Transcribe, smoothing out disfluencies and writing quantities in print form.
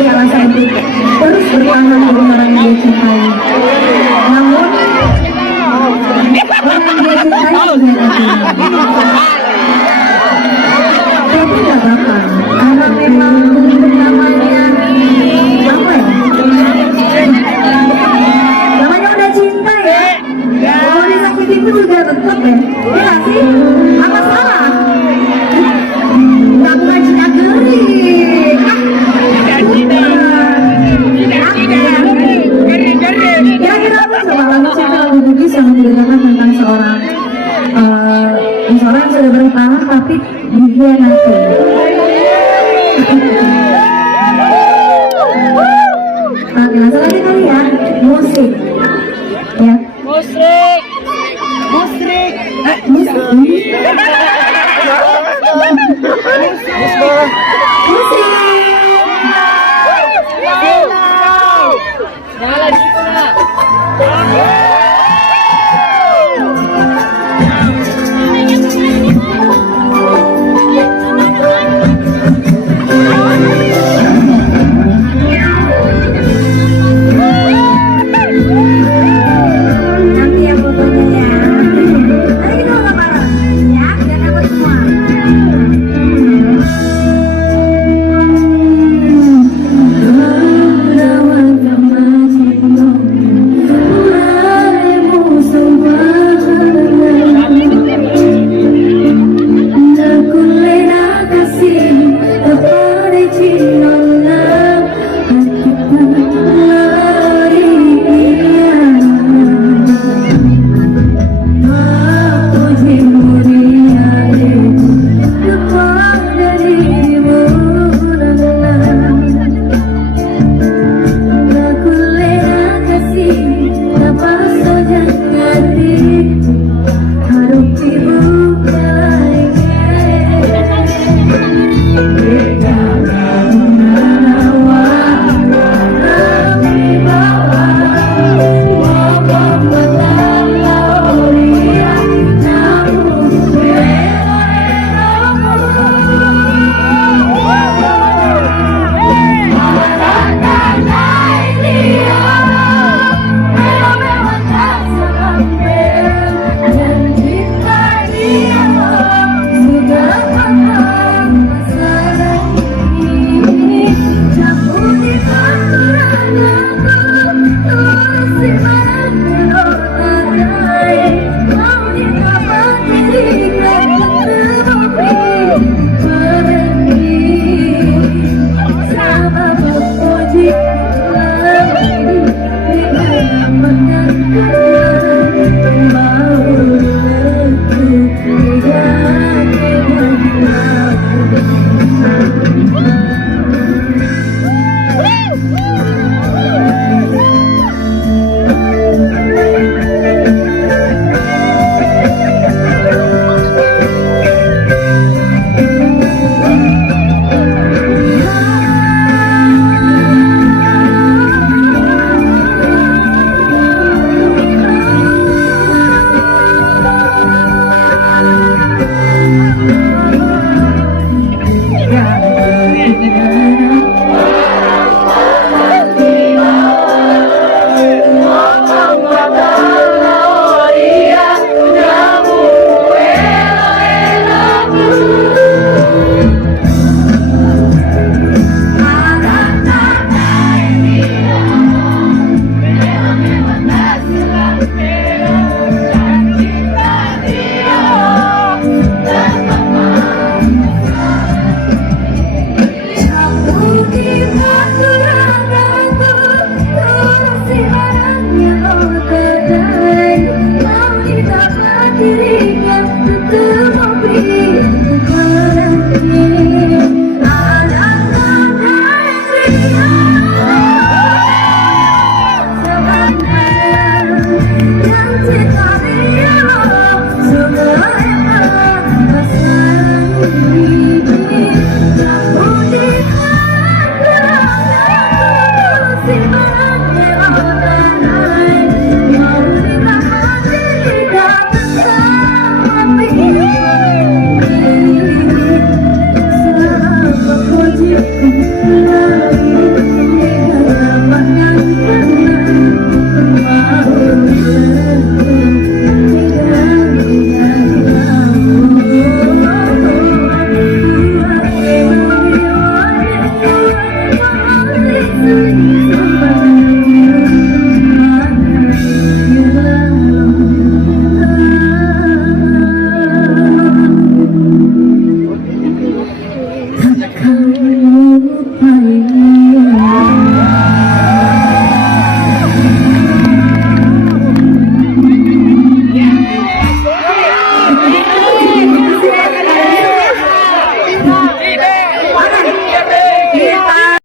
menjadi alasan untuk terus bertahan dengan orang yang dia cintai. Namun orang yang dia cintai mengkhianatinya. Tapi gak bakal, karena memang namanya apa ya? Namanya udah cinta ya. Kalau disakiti itu juga tetap ya. Iya gak sih? Apa salah? Gak bukan cinta gering. Kira-kira apa coba lagu cinta lagu Bugis yang menceritakan tentang seorang yang sudah bertahan tapi dikhianati. Oke, langsung aja kali ya. Musik ya. Musik. Terima kasih.